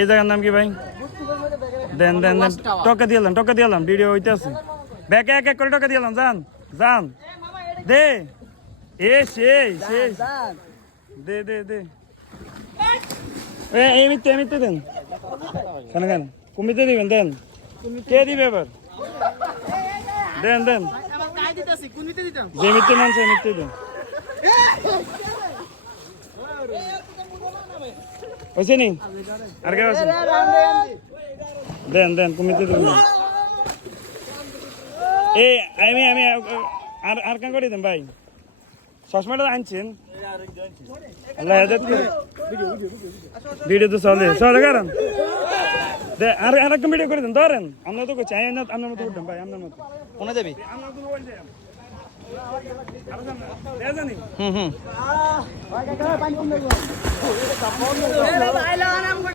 এই জায়গার নাম কি ভাই? দেন দেন দেন, টকা দিলাম ভিডিও হইতে আছে। ব্যাকে এক এক করে টকা দিলাম, যান যান দে। এ সেই সেই দে দে দে। এই মিথ্যে দেন কেন কেন কমিতে দিবেন, দেন কে দিবে এবার? দেন দেন, যে মিথ্যে মানছে মিথ্যে দেন। হয়েছে নি আর কে আছে? দেন দেন কমিতে দেবেন। এই আমি আর কান করে দেন ভাই, চশমাটা আনছেন আল্লাহ হেদায়েত করে। ভিডিও তো চলে কারণ দে আর একটা ভিডিও করে দেন, ধরেন আমরা তো করছি আপনার মতো উঠবেন ভাই, আপনার মতো কোনে যাবি? হুম